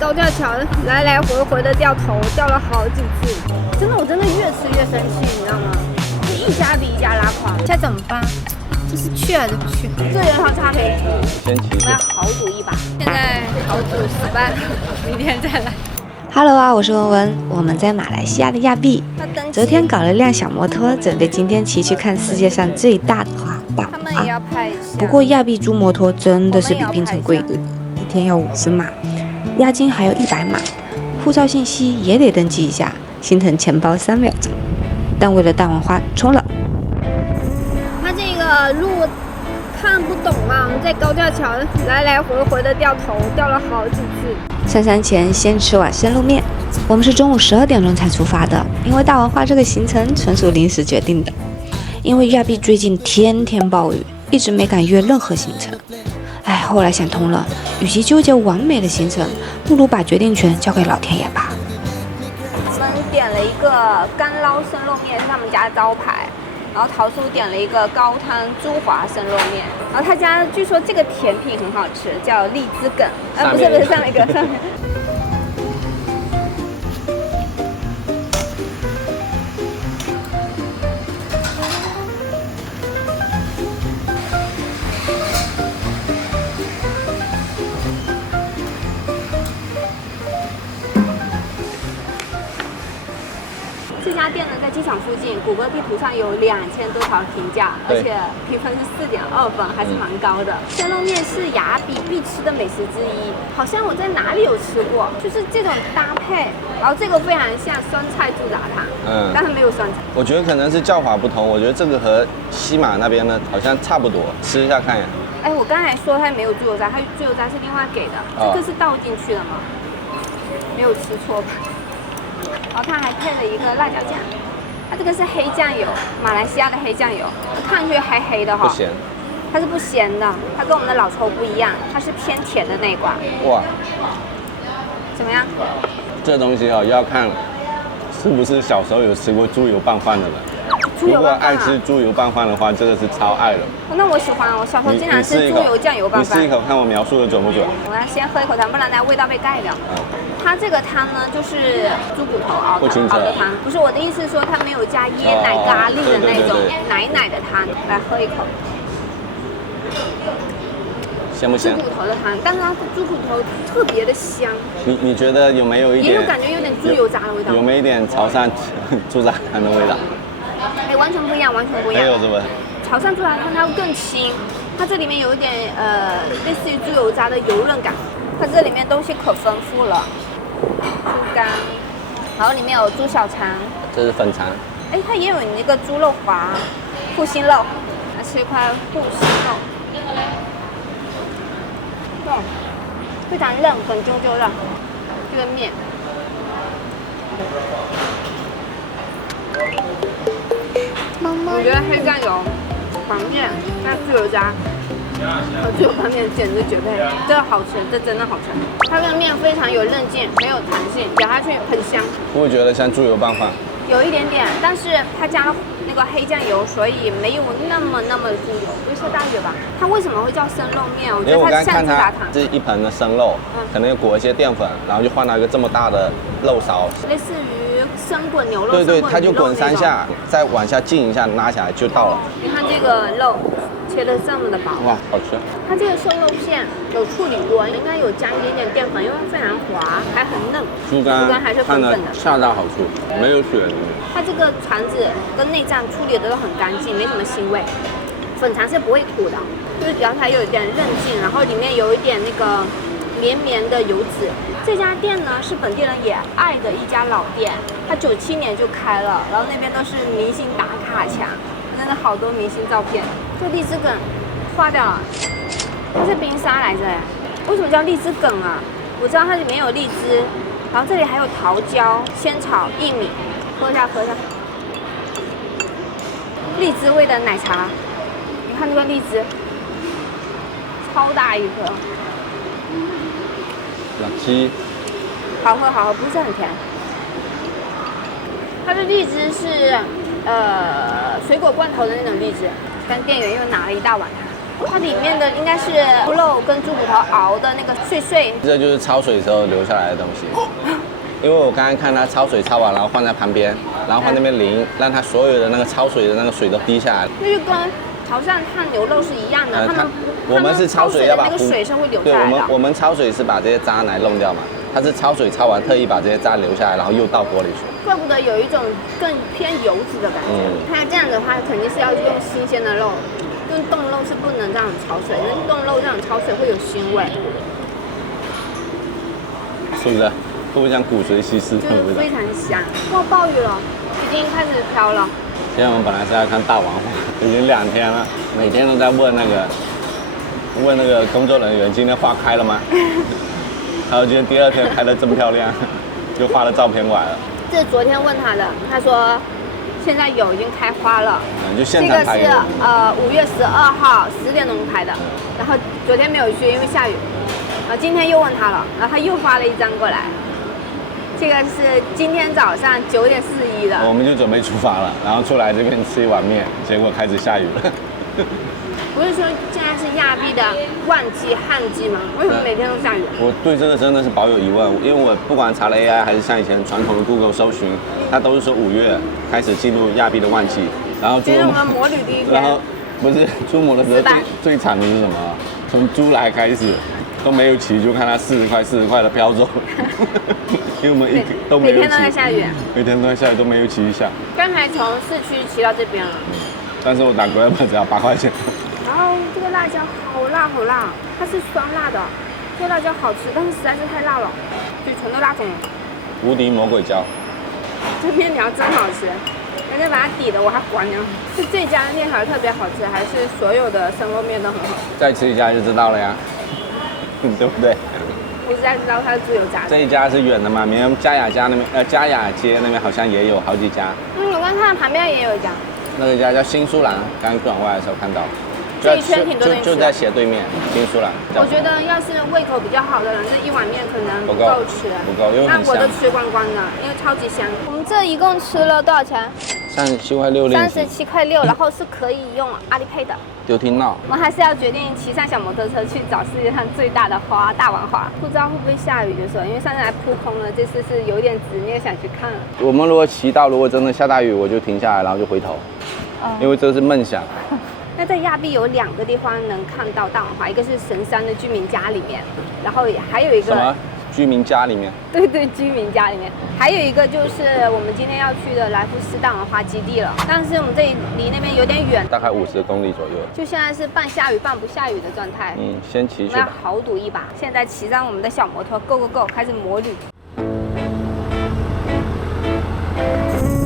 高架桥来来回回的掉头，掉了好几次。真的，我真的越吃越生气，你知道吗？就一家比一家拉垮。现在怎么办？这是去还是不去？这元宵叉可以去，我们要豪赌一把。现在豪赌失败了，明天再来。Hello 啊，我是文文，我们在马来西亚的亚庇。昨天搞了辆小摩托，准备今天骑去看世界上最大的滑道他们也要拍一下。不过亚庇租摩托真的是比槟城贵的，一天要50马，押金还要100马，护照信息也得登记一下，心疼钱包3秒钟。但为了大碗花冲了。他这个路看不懂啊，在高架桥来来回回的掉头，掉了好几次。上山前先吃碗生肉面，我们是中午12点钟才出发的，因为大碗花这个行程纯属临时决定的。因为亚庇最近天天暴雨，一直没敢约任何行程。哎，后来想通了，与其纠结完美的行程，不如把决定权交给老天爷吧。我们点了一个干捞生肉面，是他们家的招牌。然后桃叔点了一个高汤猪滑生肉面，然后他家据说这个甜品很好吃，叫荔枝梗，不是上面一个上面。这家店呢，在机场附近，谷歌地图上有2000多条评价，而且评分是4.2分，还是蛮高的。生肉面是亚庇必吃的美食之一，好像我在哪里有吃过，就是这种搭配。然后这个非常像酸菜猪杂汤，但是没有酸菜。我觉得可能是叫法不同，我觉得这个和西马那边呢好像差不多，吃一下看呀。哎，我刚才说它没有猪油渣，它猪油渣是另外给的，这个是倒进去的吗？没有吃错吧？然后它还配了一个辣椒酱，它这个是黑酱油，马来西亚的黑酱油，看上去黑黑的哈，不咸，它是不咸的，它跟我们的老抽不一样，它是偏甜的那一挂。哇，怎么样？这东西要看是不是小时候有吃过猪油拌饭的人。如果爱吃猪油拌饭的话，这个是超爱的。那我喜欢，我小时候经常吃猪油酱油拌饭。你试一口，看我描述的准不准？我要先喝一口汤，不然它味道被盖掉。它这个汤呢，就是猪骨头熬的汤，不是我的意思是说它没有加椰奶咖喱的那种奶的汤。来喝一口，香不香？猪骨头的汤，但是它的猪骨头特别的香。你觉得有没有一点？也有感觉有点猪油渣的味道。有没有一点潮汕猪杂汤的味道？哎，完全不一样，完全不一样。没有是不是？潮汕猪杂汤它会更轻，它这里面有一点类似于猪油渣的油润感。它这里面东西可丰富了。猪肝，然后里面有猪小肠，这是粉肠。哎，它也有那个猪肉滑，护心肉，来吃一块护心肉，非常嫩，粉啾啾的。这个面，我觉得黑酱油、黄面加猪油渣。和猪油拌面简直绝配，这个好吃，这真的好吃。它这个面非常有韧劲，很有弹性，咬下去很香。会不会觉得像猪油拌饭？有一点点，但是它加了那个黑酱油，所以没有那么猪油。不是下大雨吧？它为什么会叫生肉面？我觉得它像猪杂汤。这一盆的生肉，可能裹一些淀粉，然后就换到一个这么大的肉勺，类似于生滚牛肉。对，它就滚3下，再往下浸一下，拉起来就到了。你看这个肉。切的这么的薄，哇，好吃！它这个瘦肉片有处理过，应该有加一点点淀粉，因为非常滑，还很嫩。猪肝还是粉粉的，恰到好处，没有血里面。它这个肠子跟内脏处理的都很干净，没什么腥味。粉肠是不会苦的，就是咬起来有一点韧劲，然后里面有一点那个绵绵的油脂。这家店呢是本地人也爱的一家老店，它97年就开了，然后那边都是明星打卡墙。真的好多明星照片，这荔枝梗化掉了，它是冰沙来着哎，为什么叫荔枝梗啊？我知道它里面有荔枝，然后这里还有桃胶、仙草、薏米，喝一下。荔枝味的奶茶，你看这个荔枝，超大一颗，好喝，不是很甜。它的荔枝是水果罐头的那种荔枝，但店员又拿了一大碗它。它里面的应该是猪肉跟猪骨头熬的那个碎碎。这就是焯水时候留下来的东西。因为我刚刚看它焯水焯完，然后放在旁边，然后放那边淋，让它所有的那个焯水的那个水都滴下来。那就跟潮汕烫牛肉是一样的，我们是焯水要把那个水是会流下来的。对，我们焯水是把这些渣来弄掉嘛，它是焯水焯完特意把这些渣留下来，然后又到锅里去。怪不得有一种更偏油脂的感觉。它这样的话肯定是要用新鲜的肉，用冻肉是不能这样焯水，因为冻肉这样焯水会有腥味。是不是？会不会像骨髓稀释？就是非常香。哇，暴雨了，已经开始飘了。今天我们本来是要看大王花，已经2天了，每天都在问那个工作人员今天花开了吗？还有今天第2天开得这么漂亮，就发了照片过来了。这是昨天问他的，他说现在已经开花了。就现场拍。这个是5月12号10点钟拍的，然后昨天没有去，因为下雨。今天又问他了，然后他又发了一张过来。这个是今天早上9点41的。我们就准备出发了，然后出来这边吃一碗面，结果开始下雨了。不是说现在是亚庇的旺季旱季吗？为什么每天都下雨？我对这个真的是保有疑问，因为我不管查了 AI 还是像以前传统的 Google 搜寻，它都是说5月开始进入亚庇的旺季，然后今天我们摩旅第一天，然后不是出摩的时候最惨的是什么？从猪来开始都没有骑，就看它40块的飘走，因为我们都没有骑，每天都在下雨，每天都在下雨，都没有骑一下。刚才从市区骑到这边了，但是我打 Grab 只要8块钱。然后这个辣椒好辣好辣，它是酸辣的，这个辣椒好吃，但是实在是太辣了，嘴唇都辣肿了。无敌魔鬼椒，这面条真好吃，人家把它抵的我还还呢。是这家面条特别好吃，还是所有的生肉面都很好？再吃一家就知道了呀，对不对？我实在知道它是猪油炸的。这一家是远的嘛，明天嘉雅街那边好像也有好几家。我刚看旁边也有一家。那个家叫新苏兰，刚转过来的时候看到。这一圈挺多人吃。就在斜对面，新苏兰。我觉得要是胃口比较好的人，这一碗面可能不够吃。不够，因为很香。那我都吃光光的，因为超级香。我们这一共吃了多少钱？37块6。37块6，然后是可以用阿里配的。丢听闹。我们还是要决定骑上小摩托车去找世界上最大的花——大王花。不知道会不会下雨，就说因为上次还扑空了，这次是有点执念想去看了。我们如果骑到，如果真的下大雨，我就停下来，然后就回头，因为这是梦想。那在亚庇有2个地方能看到大王花，一个是神山的居民家里面，然后还有一个什么居民家里面？对，居民家里面，还有一个就是我们今天要去的来福士大王花基地了，但是我们这里离那边有点远，大概50公里左右。就现在是半下雨半不下雨的状态。先骑去吧。我们要豪赌一把，现在骑上我们的小摩托 ，Go， 开始摩旅。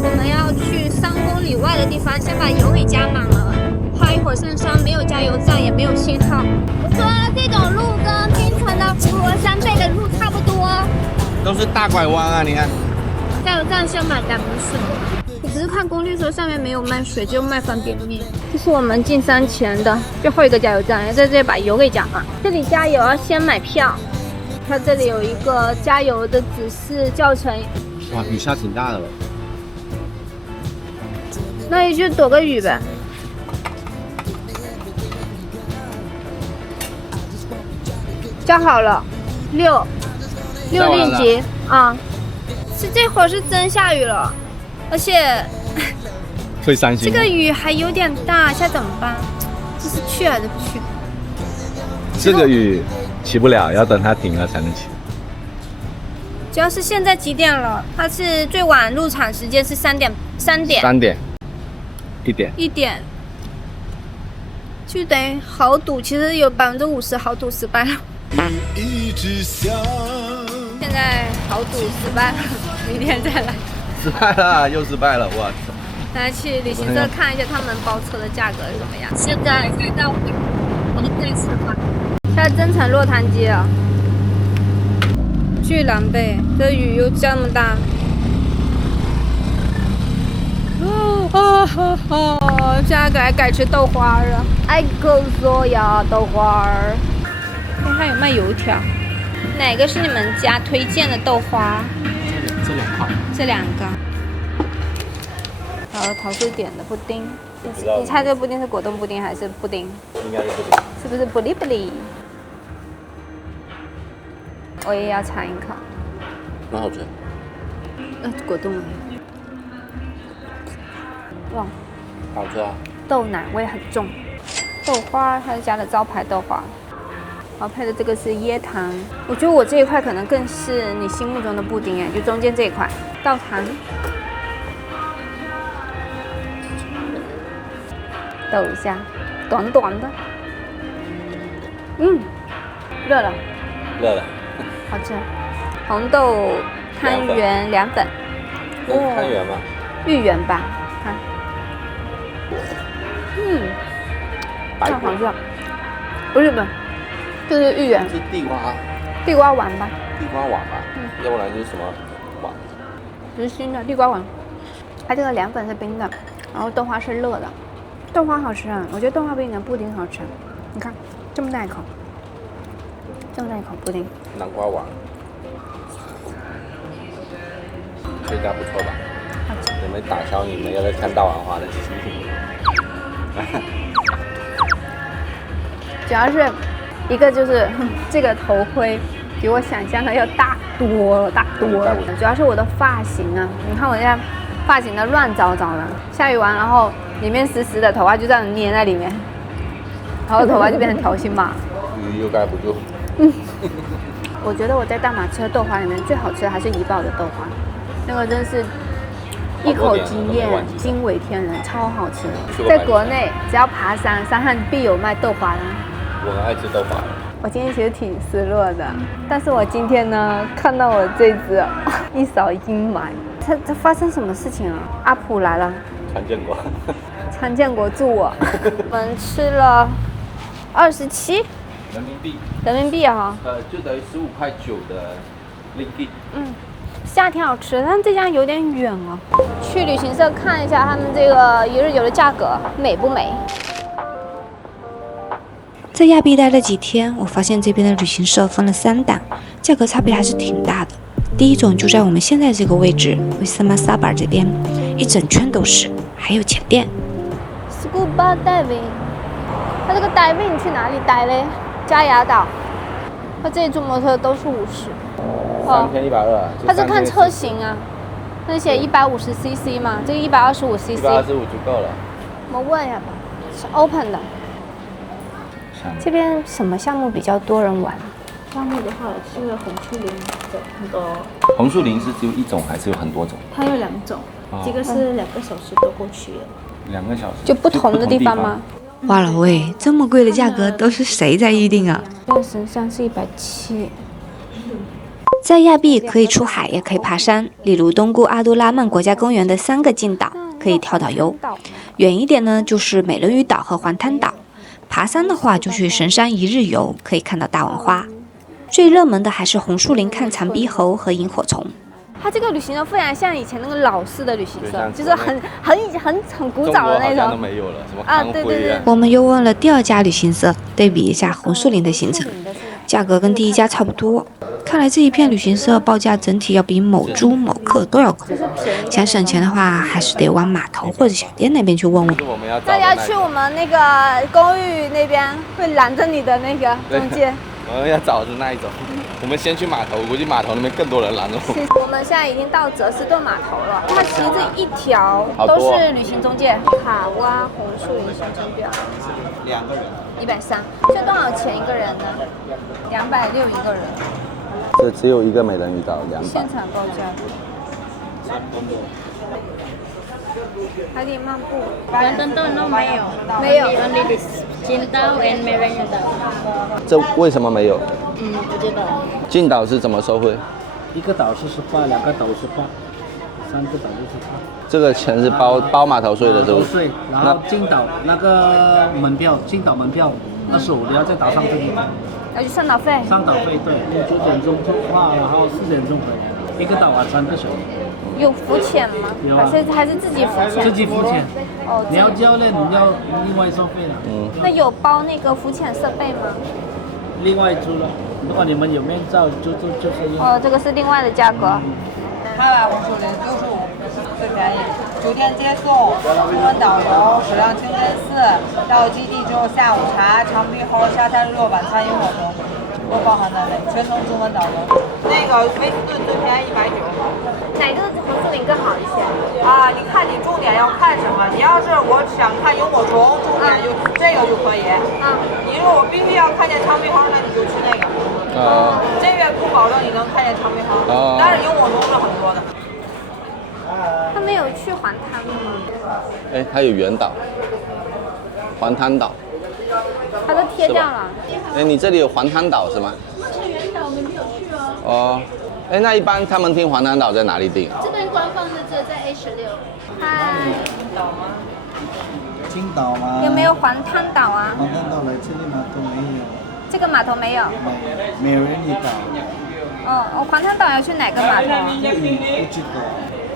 我们要去3公里外的地方，先把油给加满了。怕一会儿上山没有加油站，也没有信号。我说这种路跟槟城的佛罗山贝的路差不多，都是大拐弯啊！你看，加油站先买2瓶水。我只是看攻略说上面没有卖水，只有卖方便面。这是我们进山前的最后一个加油站，要在这里把油给加满。这里加油要先买票。它这里有一个加油的指示教程。哇，雨下挺大的了。那也就躲个雨呗。加好了，6令吉啊，是这会儿是真下雨了，而且会伤心。这个雨还有点大，现在怎么办？这是去还是不去？这个雨骑不了，要等它停了才能骑。主要是现在几点了？它是最晚入场时间是3点，1点，就等于豪赌，其实有50%豪赌失败了。现在豪赌失败了，明天再来。失败了，又失败了，我操！来去旅行社看一下他们包车的价格是怎么样。现在开到我们这次吧，现在增城落汤鸡了，巨狼狈，这雨又这么大。现在改吃豆花了，爱狗说呀豆花儿。还有卖油条，哪个是你们家推荐的豆花？这2块，这2个。还有桃树点的布丁。你猜这个布丁是果冻布丁还是布丁？应该是布丁。是不是布里布里？我也要尝一口。蛮好吃。果冻味。哇，好吃啊！豆奶味很重，豆花它是加的招牌豆花，然后配的这个是椰糖。我觉得我这一块可能更是你心目中的布丁哎，就中间这一块倒糖，抖一下，短短的，热了，热了。好吃。红豆汤圆凉粉，汤圆吗？芋圆吧，看，白好像不是，就是芋圆，是地瓜丸吧，地瓜碗吧，要不然就是什么碗？这是新的地瓜丸，它这个凉粉是冰的，然后豆花是热的，豆花好吃啊，我觉得豆花比你的布丁好吃，你看这么大一口，布丁，南瓜碗，这家不错吧？有没有打消你们要来看大碗花的记忆？主要是一个就是这个头盔比我想象的要大多了。主要是我的发型啊，你看我现在发型的乱糟糟的，下雨完然后里面湿湿的，头发就这样粘在里面，然后头发就变成条形码。鱼又盖不住。我觉得我在大马吃的豆花里面最好吃的还是怡宝的豆花，那个真是一口惊艳，惊为天人，超好吃的。在国内只要爬山，山上必有卖豆花的。我很爱吃豆花。我今天其实挺失落的，但是我今天呢看到我这只一扫阴霾。这发生什么事情啊？阿普来了。常建国祝我。我们吃了27人民币啊，就等于15.9的ringgit。夏天好吃，但这家有点远哦。去旅行社看一下他们这个一日游的价格，美不美？在亚庇待了几天，我发现这边的旅行社分了3档，价格差别还是挺大的。第一种就在我们现在这个位置，威斯马萨巴这边，一整圈都是，还有浅店。Scuba diving， 它这个 diving 你去哪里待嘞？加雅岛，它这里坐摩托车都是50。 3天120。它是看车型啊，它是写150cc 嘛，这个125cc。125足够了。我们问一下吧，是 open 的。这边什么项目比较多人玩？项目的话是红树林的那个。红树林是只有一种还是有很多种？它有2种，这个是2个小时都过去了。2个小时。就不同的地方吗？哇了喂，这么贵的价格都是谁在预定啊？这神山是170。在亚庇可以出海，也可以爬山，例如东姑阿都拉曼国家公园的3个近岛可以跳导游，远一点呢就是美人鱼岛和环滩岛。爬山的话就去神山一日游，可以看到大王花。最热门的还是红树林看长鼻猴和萤火虫。它这个旅行社非常像以前那个老式的旅行社，就是很古早的那种。都没有了，什么康辉啊。我们又问了第2家旅行社，对比一下红树林的行程，价格跟第1家差不多。看来这一片旅行社报价整体要比某猪某客都要高。想省钱的话，还是得往码头或者小店那边去问问。大家去我们那个公寓那边会拦着你的那个中介。我们要找的那一种。我们先去码头，估计码头那边更多人拦着我。我们现在已经到泽斯顿码头了，它其实这一条都是旅行中介。卡哇红树林行程表，2个人130，这多少钱一个人呢？260一个人。这只有一个美人鱼岛200。现场报价。海底漫步。没有。Only this Qingdao and Meranyang。这为什么没有？不知道。进岛是怎么收费？一个岛是18，2个岛18，3个岛68。这个钱是包码头税的，是不是？税，然后进岛那个门票，进岛门票25，你要在岛上这里买。要去上岛费。上岛费对，9点钟出发，然后4点钟回来，一个岛3个小时。有浮潜吗？有啊。还是自己浮潜？自己浮潜。哦。你要教练，你要另外收费了。那有包那个浮潜设备吗？另外出了，如果你们有面罩，就是用。哦，这个是另外的价格。它红树林65最便宜，9酒店接送，中文导游，水浪清真寺，到基地之后下午茶、长壁猴、沙滩热、晚餐萤火虫，都包含在内，全程中文导游。那个威斯顿最便宜190。哪个红树林更好一些？啊，你看你重点要看什么？你要是我想看萤火虫，重点就这个就可以。你如果必须要看见长壁猴，那你就去那个。这月不保证你能看见长壁猴，但是萤火虫是很多的。他没有去环滩吗？哎，还有圆岛、环滩岛，他都贴掉了。哎，你这里有环滩岛是吗？是圆岛，我们没有去哦。哦，哎，那一般他们听环滩岛在哪里订啊？这边官方是在 A16。嗨，青岛吗？有没有环滩岛啊？环滩岛来这里吗？都没有。这个码头没有。美人鱼岛。哦，环滩岛要去哪个码头？不知道。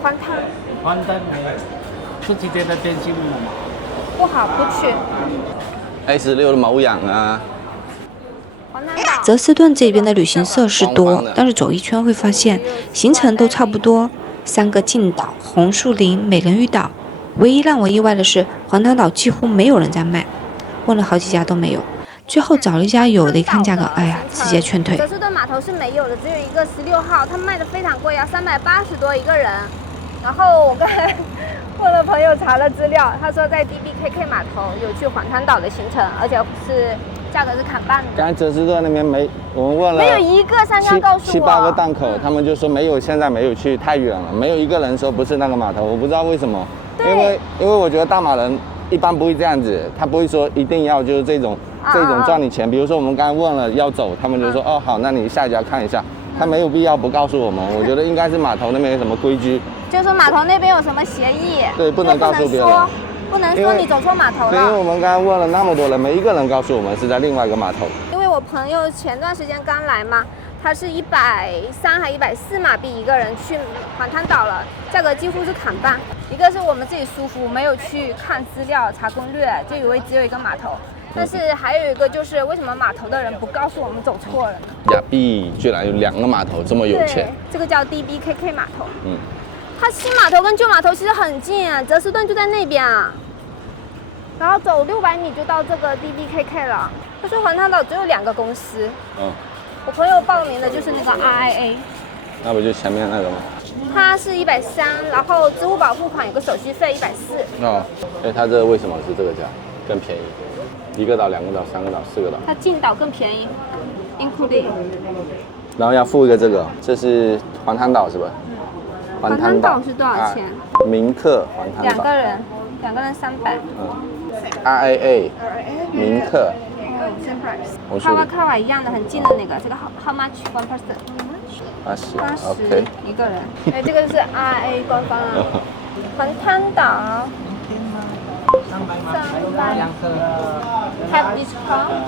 环滩环滩是直接在边境了吗？不好，不去。 S6的某养啊，环滩岛。泽斯顿这边的旅行设施多，但是走一圈会发现行程都差不多，3个近岛、红树林、美人鱼岛。唯一让我意外的是，环滩岛几乎没有人在卖，问了好几家都没有。最后找了一家有的，一看价格，哎呀，直接劝退。泽斯顿码头是没有的，只有一个16号，他卖的非常贵啊，380多一个人。然后我刚才问了朋友查了资料，他说在 DBKK 码头有去环滩岛的行程，而且是价格是砍半的。刚才泽斯顿那边没，我们问了没有一个商家告诉我7、8个档口，他们就说没有，现在没有去，太远了，没有一个人说不是那个码头，我不知道为什么，因为我觉得大马人一般不会这样子，他不会说一定要就是这种赚你钱，比如说我们刚才问了要走，他们就说哦好，那你下一家看一下，他没有必要不告诉我们，我觉得应该是码头那边有什么规矩。就是说码头那边有什么协议？对，不能告诉别人，不能说你走错码头了。因为我们刚刚问了那么多人，没一个人告诉我们是在另外一个码头。因为我朋友前段时间刚来嘛，他是130还140马币一个人去环滩岛了，价格几乎是砍半。一个是我们自己疏忽，没有去看资料查攻略，就以为只有一个码头。但是还有一个就是为什么码头的人不告诉我们走错了呢？亚庇居然有2个码头，这么有钱。这个叫 DBKK 码头。它新码头跟旧码头其实很近啊，泽斯顿就在那边啊，然后走600米就到这个 DBKK 了。他说环滩岛只有2个公司，我朋友报名的就是那个 RIA， 那不就前面那个吗？它是130，然后支付宝付款有个手续费140。哦，哎，它这为什么是这个价更便宜？1个岛、2个岛、3个岛、4个岛。它进岛更便宜 ，including。然后要付一个这个，这是环滩岛是吧？环滩岛是多少钱？明克环滩岛。2个人300。RIA 明克。卡瓦卡瓦一样的，很近的那个，这个 how much one person？ 80 OK 一个人。哎，这个是 RIA 官方啊。环滩岛。300。Have discount？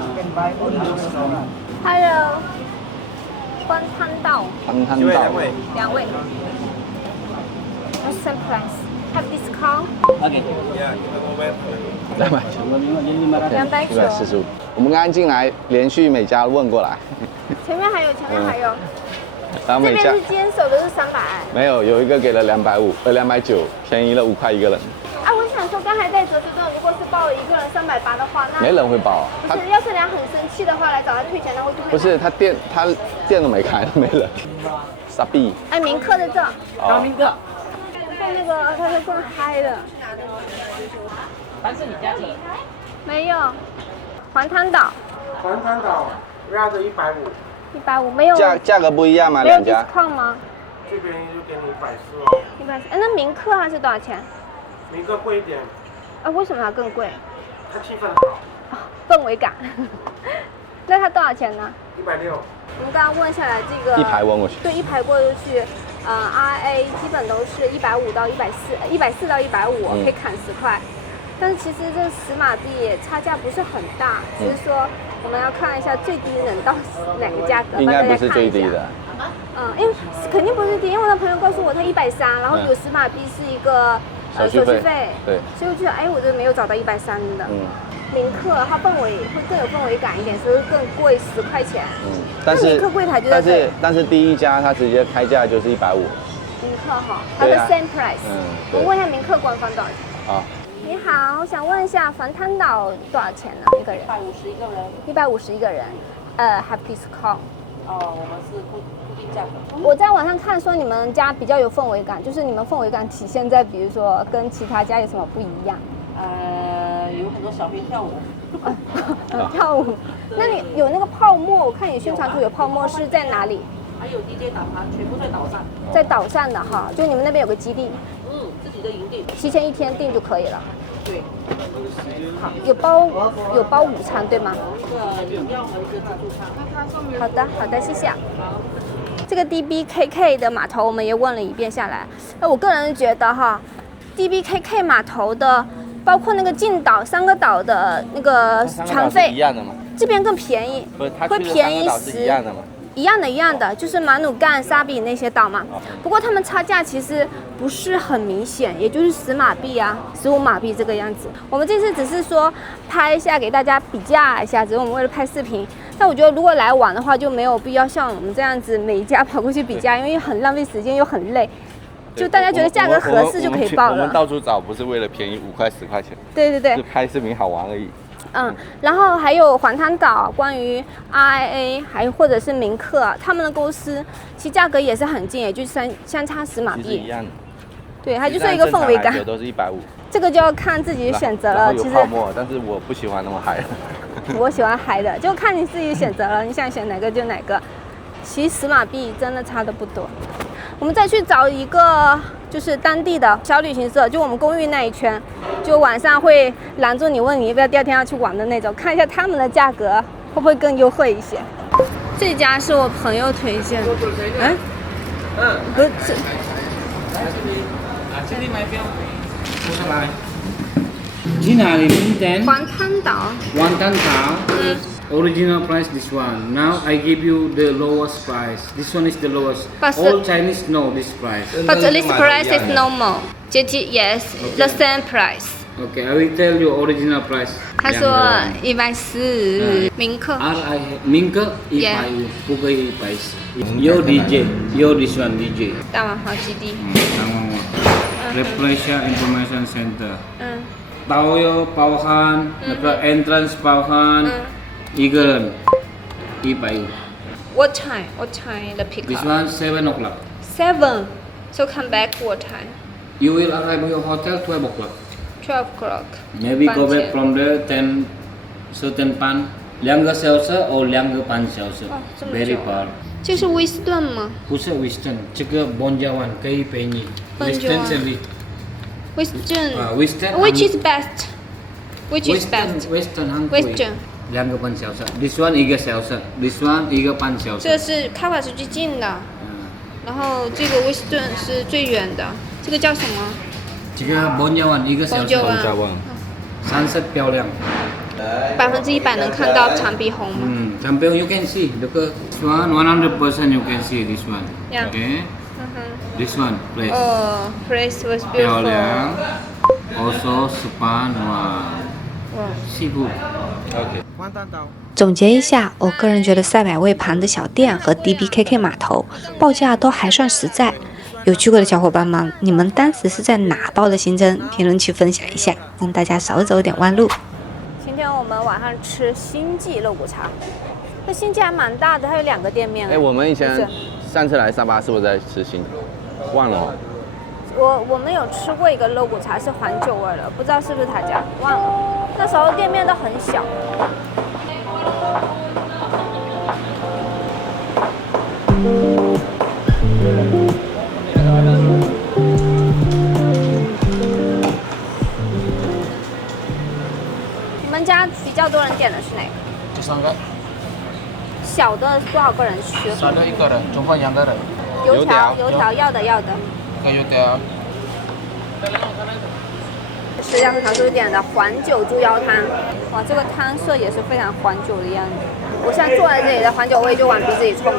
还有环滩岛。环滩岛。2位。What's the price? Have discount? OK。245。我们刚刚进来，连续每家问过来。前面还有。然后每家这边是坚守的是300。没有，有一个给了250，290，便宜了5块一个人。啊，我想说，刚才在泽斯顿，如果是报了一个人380的话，那没人会报啊。不是，要是人家很生气的话，来找他退钱，他会退吗？不是，他店都没开，没人。傻逼。哎，明克在这。明克。在那个，他是更嗨的。但是你加几？没有。环滩岛。环滩岛压着150。150没有。价格不一样吗？没有2家。discount 吗？这边就给你140哦。140。哎，那明克它是多少钱？明克贵一点。啊，为什么它更贵？它气氛好。氛围感。那它多少钱呢？160。我们刚刚问下来这个。一排问过去。对，一排过去。RIA 基本都是150到140，140到150，可以砍10块。但是其实这10马币差价不是很大，只是说我们要看一下最低能到哪个价格。应该不是最低的。因为肯定不是低，因为我的朋友告诉我他130，然后有10马币是一个手续费，对，所以我觉得我这没有找到130的。明克它氛围会更有氛围感一点，所以更贵10块钱。但是明克柜台就在这里。但是第一家它直接开价就是150，明客哈，它的 same price。我问一下明客官方多少钱？好。你好，我想问一下环滩岛多少钱呢？一个人150一个人。150一个人。have discount。我们是固定价格。我在网上看说你们家比较有氛围感，就是你们氛围感体现在比如说跟其他家有什么不一样？有很多小孩跳舞。跳舞。那你有那个泡沫？我看你宣传图有泡沫，是在哪里？还有 DJ 导航，全部在岛上。在岛上的哈，就你们那边有个基地。自己的营地。提前1天订就可以了。对。好，有包午餐对吗？一个饮料和一个自助餐。好的，谢谢。这个 DBKK 的码头我们也问了一遍下来，我个人觉得哈 ，DBKK 码头的包括那个进岛3个岛的那个船费一样的吗？这边更便宜，会便宜一样的吗？一样的，就是马努干、沙比那些岛嘛。不过他们差价其实不是很明显，也就是10马币啊、15马币这个样子。我们这次只是说拍一下给大家比价一下，只是我们为了拍视频。但我觉得如果来玩的话，就没有必要像我们这样子每一家跑过去比价，因为很浪费时间又很累。就大家觉得价格合适就可以报了。我们到处找不是为了便宜5块10块钱。对，是拍视频好玩而已。然后还有环滩岛，关于 RIA 还或者是明客，他们的公司其实价格也是很近，也就相差10马币。其实一样的。对，它就是一个氛围感。都是150。这个就要看自己选择了。其实泡沫，但是我不喜欢那么嗨。我喜欢嗨的，就看你自己选择了，你想选哪个就哪个。其实10马币真的差的不多。我们再去找一个就是当地的小旅行社，就我们公寓那一圈，就晚上会拦住你问你要不要第2天要去玩的那种，看一下他们的价格会不会更优惠一些。这家是我朋友推荐的，不是这里买票，不是来。去哪里？明天。环滩岛。环滩岛。Original price this one. Now I give you the lowest price. This one is the lowest. All Chinese know this price. But this price is normal. Yes, the same price. Okay, I will tell you original price. 他说140，明客。明客150，不可以140。有 DJ， 有 this one DJ。大王号基地。大王号。Refresher Information Center。导游包含那个 entrance 包含。一个人150。What time the pickup? This one 7 o'clock. 7. So come back what time? You will arrive at your hotel 12 o'clock. 12 o'clock. Maybe go back from there 10 certain pan 2个小时 or 2个半小时。Very far. 这是威斯顿吗？不是威斯顿，这个 Bonjawan 可以便宜。Western 这里。Western. Western. Which is best? Which is best? Western 很贵。2个半小时 ，this one 1个小时 ，this one 1个半小时。这是卡瓦是最近的，然后这个威斯顿是最远的，这个叫什么？这个 Bonjawan 1个小时。山色漂亮。100%能看到长鼻红吗？长鼻红 you can see， 这个 this one 100% you can see this one。Yeah. Okay. This one place. Oh, place was beautiful. 漂亮。Also Span 西湖。OK。总结一下，我个人觉得赛百味旁的小店和 DBKK 码头报价都还算实在。有去过的小伙伴们，你们当时是在哪报的行程？评论区分享一下，让大家少走点弯路。今天我们晚上吃星际肉骨茶，这星际还蛮大的，它有2个店面。我们以前上次来沙巴是不是在吃星？忘了我们有吃过一个肉骨茶是环酒味的，不知道是不是他家，忘了。那时候店面都很小。你们家比较多人点的是哪个？这3个。小的多少个人吃？3个1个人，总共2个人。油条要的。一个油条。是杨糖叔点的环酒猪腰汤，哇，这个汤色也是非常环酒的样子。我现在坐在这里的环酒味就往鼻子里冲了。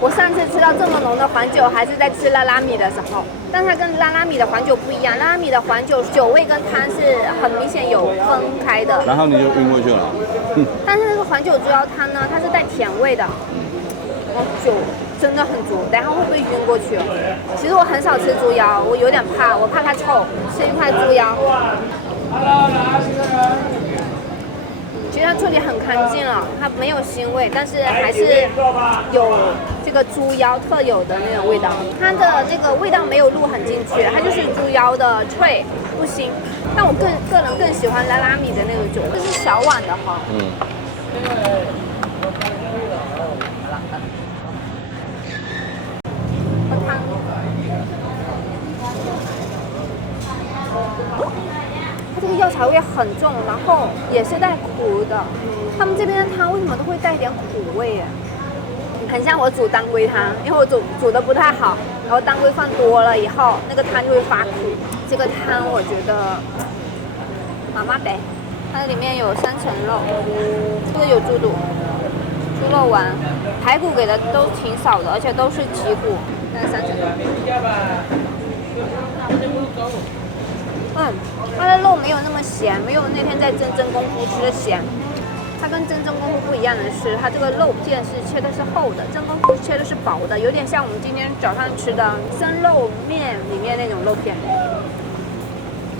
我上次吃到这么浓的环酒还是在吃拉拉米的时候，但它跟拉拉米的环酒不一样，拉拉米的环酒酒味跟汤是很明显有分开的。然后你就晕过去了。但是那个黄酒猪腰汤呢，它是带甜味的，酒真的很足。等一下会不会晕过去？其实我很少吃猪腰，我有点怕，我怕它臭。吃一块猪腰。其实它处理很干净了，它没有腥味，但是还是有这个猪腰特有的那种味道。它的这个味道没有入很进去，它就是猪腰的脆，不腥。但我个人更喜欢拉拉米的那种酒，这是小碗的哈。喝汤。它这个药材味很重，然后也是带苦的。他们这边的汤为什么都会带一点苦味耶？很像我煮当归汤，因为我煮的不太好，然后当归放多了以后，那个汤就会发苦。这个汤我觉得麻麻得，它里面有3层肉，这个有猪肚、猪肉丸，排骨给的都挺少的，而且都是脊骨，那3层肉。它的肉没有那么咸，没有那天在真真功夫吃的咸。它跟真正功夫不一样的是，它这个肉片是切的是厚的，真功夫切的是薄的，有点像我们今天早上吃的生肉面里面那种肉片。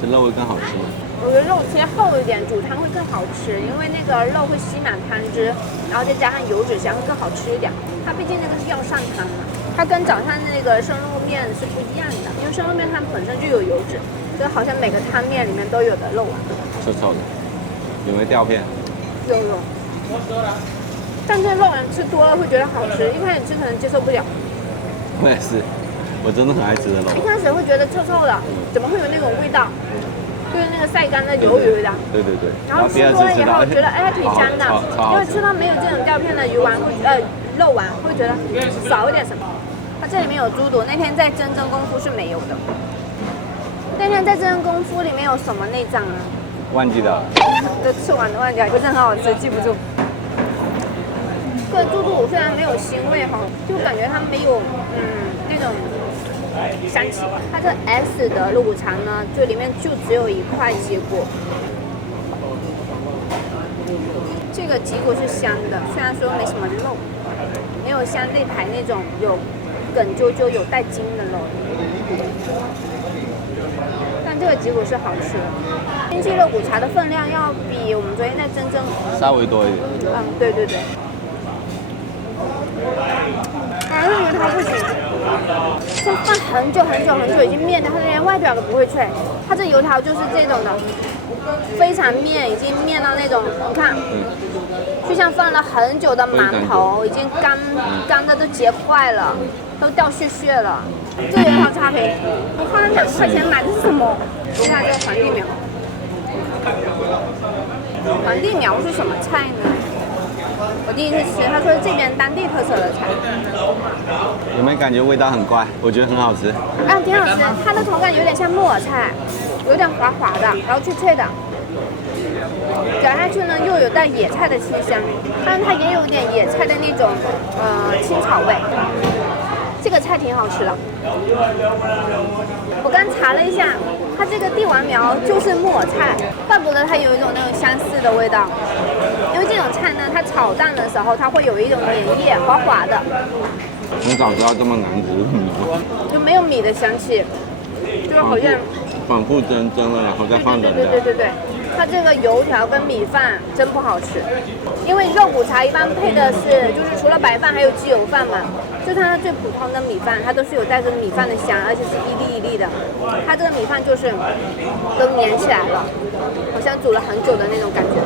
这肉会更好吃吗？我觉得肉切厚一点，煮汤会更好吃，因为那个肉会吸满汤汁，然后再加上油脂香会更好吃一点。它毕竟那个是药膳汤嘛，它跟早上那个生肉面是不一样的，因为生肉面它本身就有油脂，所以好像每个汤面里面都有的肉啊。臭臭的，有没有掉片？有。但这肉人吃多了会觉得好吃，一开始吃可能接受不了。我也是，我真的很爱吃的肉。一开始会觉得臭臭的，怎么会有那种味道？就是那个晒干的鱿鱼味道。对。然后吃多了以后，觉得还挺香的，因为吃到没有这种掉片的鱼丸肉丸，会觉得少一点什么。它这里面有猪肚，那天在真正功夫是没有的。那天在真正功夫里面有什么内脏啊？忘记了。都吃完了忘记了，不是很好吃，记不住。这个猪肚虽然没有腥味哈，就感觉它没有那种香气。它这 S 的肉骨茶呢，就里面就只有1块脊骨。这个脊骨是香的，虽然说没什么肉，没有像内排那种有梗啾啾、有带筋的肉。但这个脊骨是好吃的。金鸡肉骨茶的分量要比我们昨天在真正稍微多一点。对。还是觉得它不行，就放很久，已经面的它连外表都不会脆。它这油条就是这种的，非常面，已经面到那种，你看，就像放了很久的馒头，已经干的都结块了，都掉屑了。这油条差评，我花了2块钱买的是什么？你看这个皇帝苗。皇帝苗是什么菜呢？我第一次吃，他说是这边当地特色的菜。有没有感觉味道很怪？我觉得很好吃。挺好吃，它的口感有点像木耳菜，有点滑滑的，然后脆脆的。咬下去呢，又有带野菜的清香，但是它也有点野菜的那种青草味。这个菜挺好吃的。我刚查了一下，它这个帝王苗就是木耳菜，怪不得它有一种那种相似的味道。因为这种菜呢，它炒蛋的时候，它会有一种粘液，滑滑的。你早知道这么难吃，就没有米的香气，就是好像反复蒸了，然后再放冷的。对。它这个油条跟米饭真不好吃，因为肉骨茶一般配的是就是除了白饭还有鸡油饭嘛，就它最普通的米饭，它都是有带着米饭的香，而且是一粒一粒的。它这个米饭就是都粘起来了，好像煮了很久的那种感觉，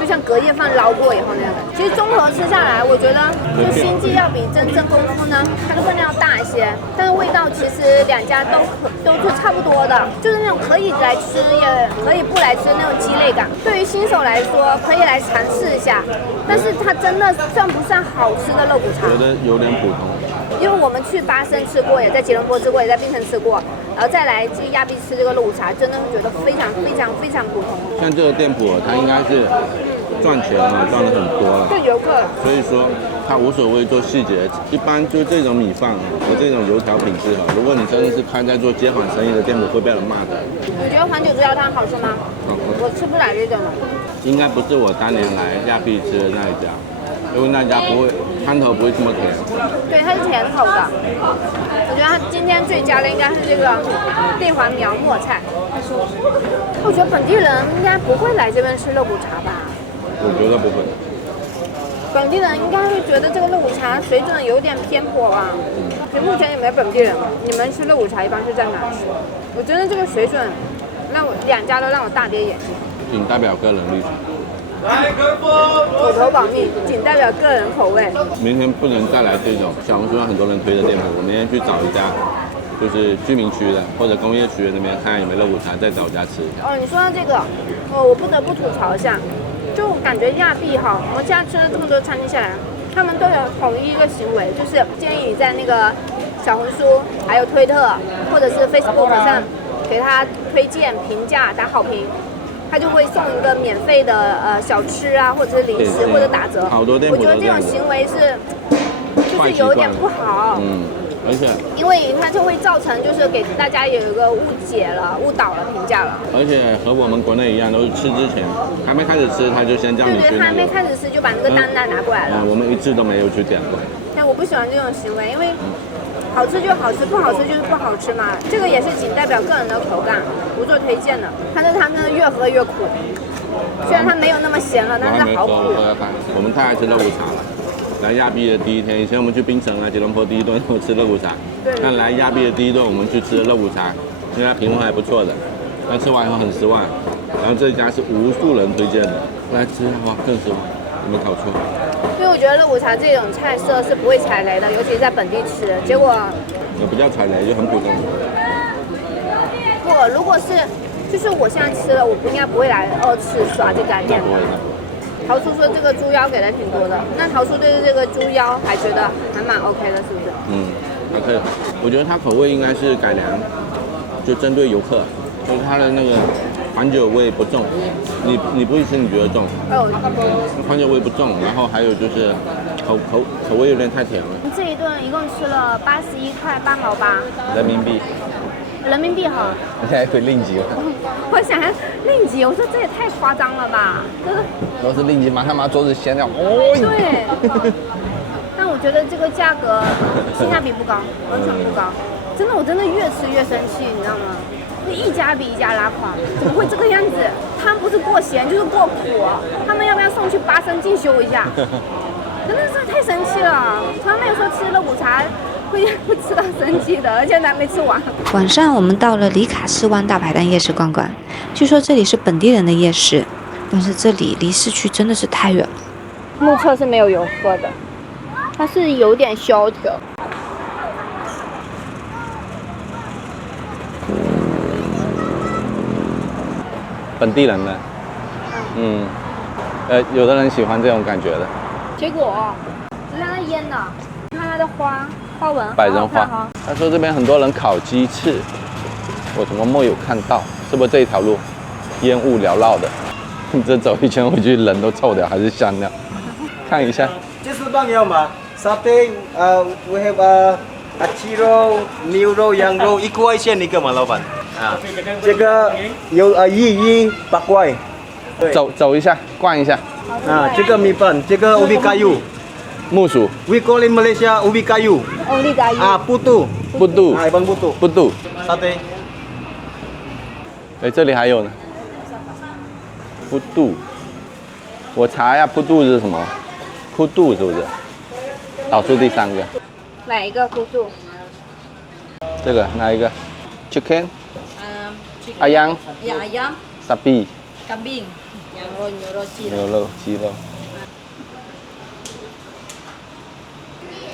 就像隔夜饭捞过以后那样的。其实综合吃下来，我觉得就星记要比真正功夫呢，它的分量要大一些，但是味道其实2家都是差不多的，就是那种可以来吃也可以不来吃那种鸡肋感。对于新手来说，可以来尝试一下，但是它真的算不上好吃的肉骨茶？觉得有点普通。因为我们去巴生吃过，也在吉隆坡吃过，也在槟城吃过，然后再来去亚庇吃这个肉骨茶，真的是觉得非常普通。像这个店铺，它应该是赚钱了，赚了很多了。对游客。所以说它无所谓做细节，一般就这种米饭和这种油条品质如果你真的是开在做街坊生意的店铺，会被人骂的。你觉得黄酒猪腰汤好吃吗？好喝。我吃不来这种的。应该不是我当年来亚庇吃的那一家，因为那家不会汤头不会这么甜。对，它是甜口的。我觉得它今天最佳的应该是这个地黄苗糯菜。我觉得本地人应该不会来这边吃肉骨茶吧？我觉得不会。本地人应该会觉得这个肉骨茶水准有点偏颇吧？就目前有没有本地人？你们吃肉骨茶一般是在哪吃？我觉得这个水准让我两家都让我大跌眼镜。仅代表个人立场。口头保密，仅代表个人口味。明天不能再来这种小红书上很多人推的店铺，我明天去找一家，就是居民区的或者工业区的那边，看看有没有肉骨茶，再找家吃一下。哦，你说到这个，我不得不吐槽一下，就感觉亚庇哈，我们现在吃了这么多餐厅下来，他们都有统一一个行为，就是建议你在那个小红书、还有推特或者是 Facebook 上给他推荐、评价、打好评。他就会送一个免费的小吃啊，或者是零食或者打折。好多店铺我觉得这种行为就是有点不好。而且因为它就会造成就是给大家有一个误解了、误导了评价了。而且和我们国内一样，都是吃之前还没开始吃，他就先叫你去。对，还没开始吃就把那个单拿过来了。我们一次都没有去点过。但我不喜欢这种行为，因为好吃就好吃，不好吃就是不好吃嘛。这个也是仅代表个人的口感，不做推荐的。但是它真的越喝越苦，虽然它没有那么咸了，但是好苦。我们太爱吃肉骨茶了。来亚庇的第一天，以前我们去槟城啊、吉隆坡第一顿我吃肉骨茶，但来亚庇的第一顿我们去吃肉骨茶，因为它评分还不错的，但吃完以后很失望。然后这家是无数人推荐的，来吃的话更失望，有没有搞错？因为我觉得肉骨茶这种菜色是不会踩雷的，尤其是在本地吃，结果也不叫踩雷，就很普通。不，如果是就是我现在吃了，我不会来2次刷这家店的。桃叔说这个猪腰给的挺多的，那桃叔对这个猪腰还觉得还蛮 OK 的，是不是？还可以。我觉得它口味应该是改良，就针对游客，就是它的那个黄酒味不重，你不会吃你觉得重，黄酒味不重，然后还有就是口味有点太甜了。这一顿一共吃了81块8毛8人民币。人民币哈，你现在可以令吉了。我想要令吉，我说这也太夸张了吧，都是令吉，马上把桌子掀掉。对。但我觉得这个价格性价比不高，完全不高。真的，我真的越吃越生气，你知道吗？一家比一家拉垮，怎么会这个样子？他们不是过咸就是过苦，他们要不要送去8升进修一下？真的是太生气了，从来没有说吃肉骨茶会吃到生气的，而且还没吃完。晚上我们到了里卡士湾大排档夜市逛逛，据说这里是本地人的夜市，但是这里离市区真的是太远了。目测是没有游客的，它是有点萧条。本地人的，有的人喜欢这种感觉的。结果是让它腌的，看它的花纹，百人花。他说这边很多人烤鸡翅，我怎么没有看到？是不是这一条路烟雾缭绕的？你这走一圈回去人都臭掉，还是香掉？看一下。这是棒要吗？Satay, we have aci roll, new roll, yang roll, 1块钱一个嘛，老板。这个有1 8块。走一下，逛一下。这个米粉，这个 ubi kayu。木薯 We call in Malaysia ubi kayu. Ubi kayu. Putu. Ibang putu. Putu. Satay. 这里还有呢。普渡，我查一下普渡是什么？普渡是不是？倒数第3个。哪一个普渡？这个哪一个 ？Chicken。Ayam。Ayam。Sapi。Kambing。牛肉、鸡肉。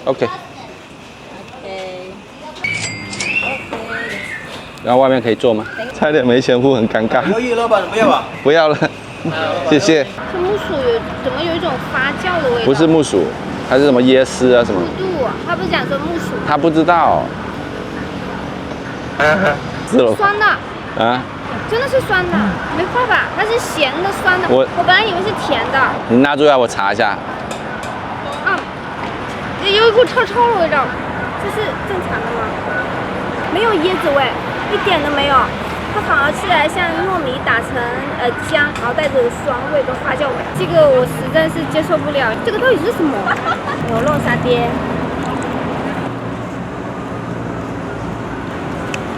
OK。然后外面可以坐吗？差点没钱付，很尴尬。鱿鱼老板不要吧？不要了，谢谢。这木薯怎么有一种发酵的味道？不是木薯，它是什么椰丝啊什么？普渡，他不是讲说木薯？他不知道。是了。酸的。啊？真的是酸的，没办法，它是咸的酸的。我本来以为是甜的。你拿出来我查一下。有一股臭臭的味道，这是正常的吗？没有椰子味，一点都没有。它反而吃起来像糯米打成浆，然后带着酸味跟发酵味，这个我实在是接受不了。这个到底是什么？牛肉沙爹，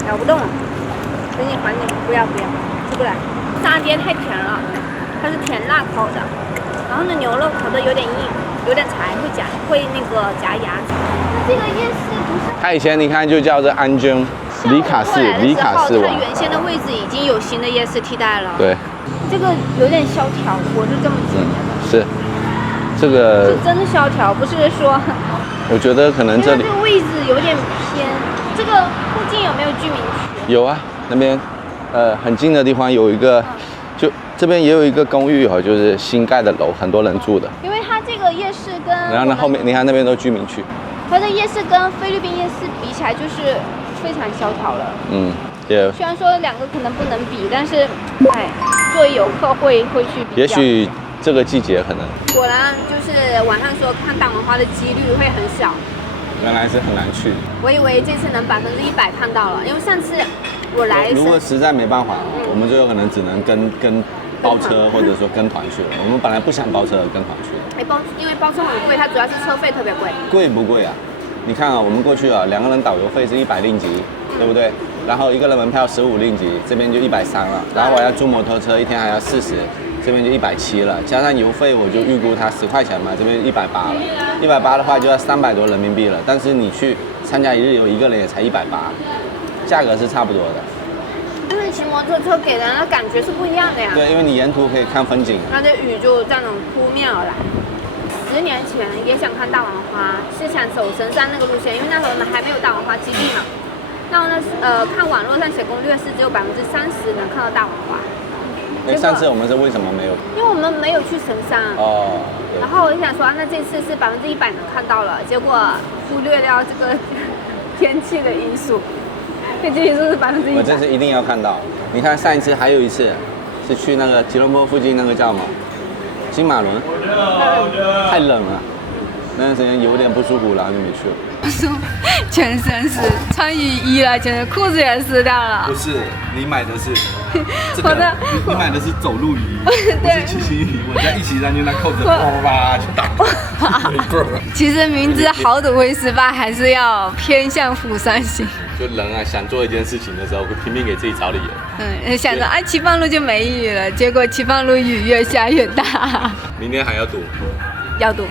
咬不动了，给你还你，不要，吃不来。沙爹太甜了，它是甜辣口的，然后呢牛肉烤的有点硬，有点柴，会那个夹牙。那这个夜市不是？它以前你看就叫做安军。里卡士它王，原先的位置已经有新的夜市替代了。对，这个有点萧条，我是这么觉得。是，这个是真的萧条，不是说。我觉得可能这里这个位置有点偏。这个附近有没有居民区？有啊，那边很近的地方有一个，就这边也有一个公寓哦，就是新盖的楼，很多人住的。因为它这个夜市跟然后呢后面你看那边都居民区。它的夜市跟菲律宾夜市比起来，就是非常萧条了。也虽然说两个可能不能比，但是，作为游客会去比较。也许这个季节可能。果然就是晚上说看大文花的几率会很小。原来是很难去。我以为这次能100%看到了，因为上次我来。如果实在没办法，我们就有可能只能跟包车或者说跟团去了。我们本来不想包车跟团去的。因为包车很贵，它主要是车费特别贵。贵不贵啊？你看啊，我们过去啊，2个人导游费是100令吉，对不对？然后1个人门票15令吉，这边就130了。然后我要租摩托车，1天还要40，这边就170了。加上油费，我就预估它10块钱嘛，这边180了。180的话就要300多人民币了。但是你去参加一日游，1个人也才180，价格是差不多的。但是骑摩托车给人的感觉是不一样的呀。对，因为你沿途可以看风景。那这雨就这样扑面而来。10年前也想看大王花，是想走神山那个路线，因为那时候我们还没有大王花基地嘛。然后呢，看网络上写攻略是只有30%能看到大王花。上次我们是为什么没有？因为我们没有去神山。哦。然后我就想说，那这次是100%能看到了，结果忽略掉这个天气的因素。天气因素是100%。我这次一定要看到。你看上一次还有一次是去那个吉隆坡附近那个叫什么？金马伦，太冷了，那段时间有点不舒服，然后就没去了。不舒服，全身湿，穿雨衣了，全身裤子也湿掉了。不是，你买的是这个，你买的是走路雨，不是骑行雨。我在一起让你那扣子叭叭叭去打。其实明知豪赌会失败，还是要偏向釜山行。就人啊，想做一件事情的时候，会拼命给自己找理由。想着七放路就没雨了，结果七放路雨越下越大。明天还要赌？要赌。